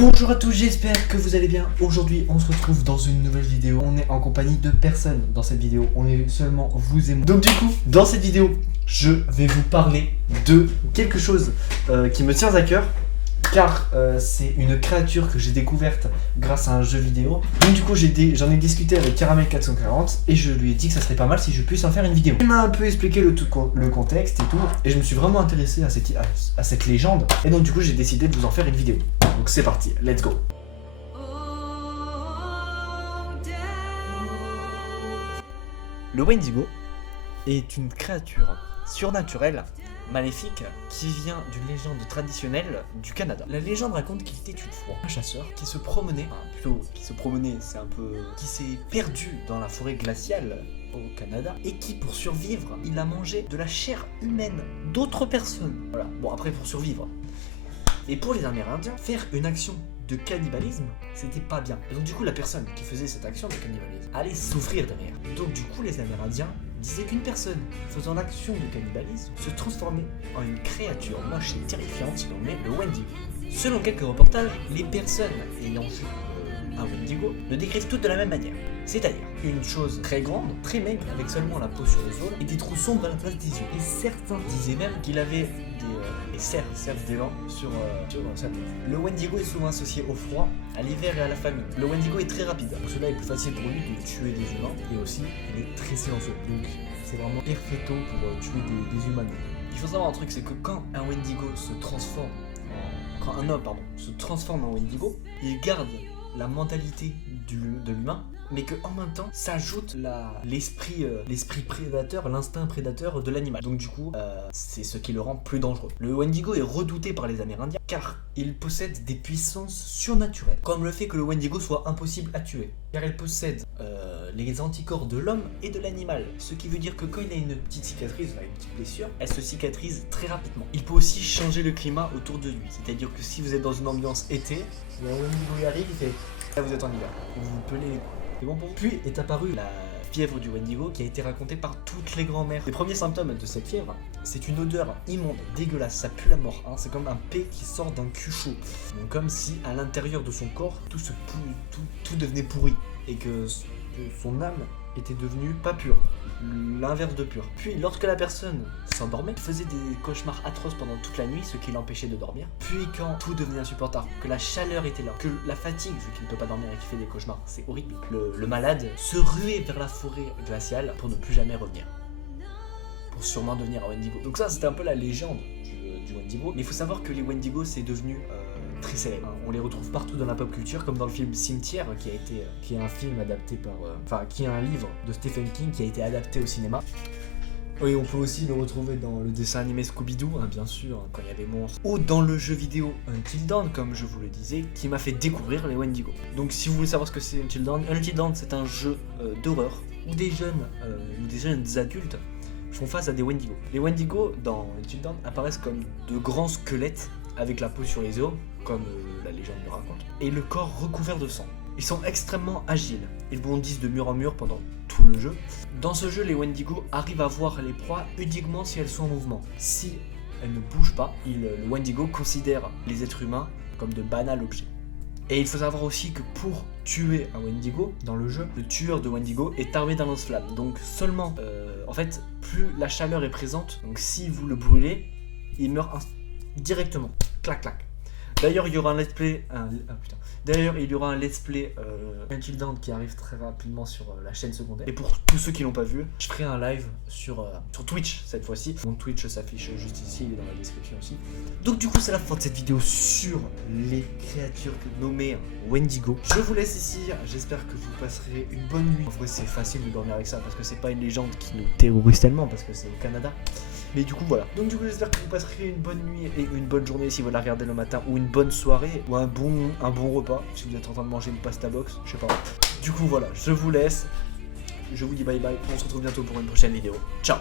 Bonjour à tous, j'espère que vous allez bien. Aujourd'hui on se retrouve dans une nouvelle vidéo. On est en compagnie de personne dans cette vidéo. On est seulement vous et moi. Donc du coup, dans cette vidéo, je vais vous parler de quelque chose qui me tient à cœur. Car c'est une créature que j'ai découverte grâce à un jeu vidéo. Donc du coup j'en ai discuté avec Caramel440 et je lui ai dit que ça serait pas mal si je puisse en faire une vidéo. Il m'a un peu expliqué le contexte et tout, et je me suis vraiment intéressé à cette légende. Et donc du coup j'ai décidé de vous en faire une vidéo. Donc c'est parti, let's go. Le Wendigo est une créature surnaturelle, maléfique, qui vient d'une légende traditionnelle du Canada. La légende raconte qu'il était une fois un chasseur qui se promenait, qui s'est perdu dans la forêt glaciale au Canada et qui, pour survivre, il a mangé de la chair humaine d'autres personnes. Voilà, bon après pour survivre. Et pour les Amérindiens, faire une action de cannibalisme, c'était pas bien. Et donc du coup, la personne qui faisait cette action de cannibalisme allait souffrir derrière. Donc du coup, les Amérindiens disaient qu'une personne faisant l'action de cannibalisme se transformait en une créature moche et terrifiante nommée le Wendigo. Selon quelques reportages, les personnes ayant vu un Wendigo le décrivent toutes de la même manière. C'est-à-dire une chose très grande, très maigre, avec seulement la peau sur les os et des trous sombres à la place des yeux. Et certains disaient même qu'il avait des cerfs d'élan sur sa tête. Le Wendigo est souvent associé au froid, à l'hiver et à la famine. Le Wendigo est très rapide, donc cela est plus facile pour lui de tuer des humains, et aussi il est très silencieux, donc c'est vraiment perfecto pour tuer des humains. Il faut savoir un truc, c'est que quand un Wendigo se transforme quand un homme se transforme en Wendigo, il garde la mentalité de l'humain, mais qu'en même temps s'ajoute l'esprit prédateur, l'instinct prédateur de l'animal. Donc du coup, c'est ce qui le rend plus dangereux. Le Wendigo est redouté par les Amérindiens car il possède des puissances surnaturelles, comme le fait que le Wendigo soit impossible à tuer, car il possède les anticorps de l'homme et de l'animal, ce qui veut dire que quand il a une petite cicatrice, une petite blessure, elle se cicatrise très rapidement. Il peut aussi changer le climat autour de lui, c'est-à-dire que si vous êtes dans une ambiance été, le Wendigo y arrive, il fait là vous êtes en hiver, vous pelez les coups. C'est bon pour vous. Puis est apparue la fièvre du Wendigo qui a été racontée par toutes les grand-mères. Les premiers symptômes de cette fièvre, c'est une odeur immonde, dégueulasse, ça pue la mort, hein. C'est comme un P qui sort d'un cul chaud. Donc comme si à l'intérieur de son corps, tout devenait pourri et que son âme était devenue pas pure, l'inverse de pure. Puis lorsque la personne s'endormait, il faisait des cauchemars atroces pendant toute la nuit, ce qui l'empêchait de dormir. Puis quand tout devenait insupportable, que la chaleur était là, que la fatigue, vu qu'il ne peut pas dormir et qu'il fait des cauchemars, c'est horrible, le malade se ruait vers la forêt glaciale pour ne plus jamais revenir, pour sûrement devenir un Wendigo. Donc ça, c'était un peu la légende du Wendigo. Mais il faut savoir que les Wendigo, c'est devenu très célèbre. On les retrouve partout dans la pop culture, comme dans le film Cimetière, qui est un film adapté qui est un livre de Stephen King qui a été adapté au cinéma. Oui, on peut aussi le retrouver dans le dessin animé Scooby-Doo, hein, bien sûr, quand il y a des monstres, ou dans le jeu vidéo Until Dawn, comme je vous le disais, qui m'a fait découvrir les Wendigo. Donc si vous voulez savoir ce que c'est Until Dawn, c'est un jeu d'horreur où des jeunes adultes font face à des Wendigo. Les Wendigo dans Until Dawn apparaissent comme de grands squelettes avec la peau sur les os, comme la légende le raconte, et le corps recouvert de sang. Ils sont extrêmement agiles, ils bondissent de mur en mur pendant tout le jeu. Dans ce jeu, les Wendigo arrivent à voir les proies uniquement si elles sont en mouvement. Si elles ne bougent pas, le Wendigo considère les êtres humains comme de banals objets. Et il faut savoir aussi que pour tuer un Wendigo dans le jeu, le tueur de Wendigo est armé d'un lance-flamme. Donc seulement, plus la chaleur est présente, donc si vous le brûlez, il meurt directement. Clac clac. D'ailleurs, il y aura un let's play. Until Dawn qui arrive très rapidement sur la chaîne secondaire. Et pour tous ceux qui l'ont pas vu, je ferai un live sur Twitch cette fois-ci. Mon Twitch s'affiche juste ici, il est dans la description aussi. Donc du coup, c'est la fin de cette vidéo sur les créatures nommées Wendigo. Je vous laisse ici. J'espère que vous passerez une bonne nuit. En vrai, c'est facile de dormir avec ça parce que c'est pas une légende qui nous terrorise tellement parce que c'est au Canada. Mais du coup voilà. Donc du coup j'espère que vous passerez une bonne nuit et une bonne journée si vous la regardez le matin, ou une bonne soirée, ou un bon repas si vous êtes en train de manger une pasta box, je sais pas. Du coup voilà, je vous laisse. Je vous dis bye bye. On se retrouve bientôt pour une prochaine vidéo. Ciao.